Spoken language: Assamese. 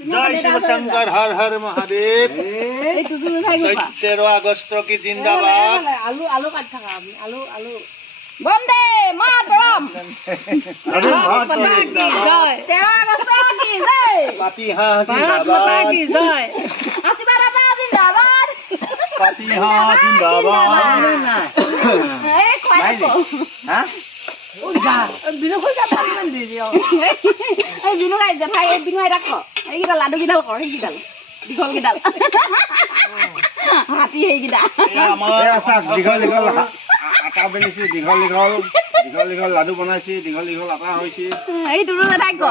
जय शिव शंकर हर हर महादेव 13 अगस्त की जिंदाबाद आलू आलू काट थाका आलू आलू वंदे मातरम भारत माता की जय 13 अगस्त की जय पातिहा भारत माता की जय आशीर्वाद जिंदाबाद पातिहा जिंदाबाद ए खोइ हां उगा बिनु खोइ का थान दियो ए बिनु गाय जथाय ए बिनु गाय राखो এই গিডাল লাডু গিডাল কৰ এই গিডাল দীঘল গিডাল হাতী এই গিডা আমাৰ আছা দীঘল দীঘল আটা বনাইছি দীঘল দীঘল লাডু বনাইছি দীঘল দীঘল আটা হৈছে এই দুৰু দাদাই ক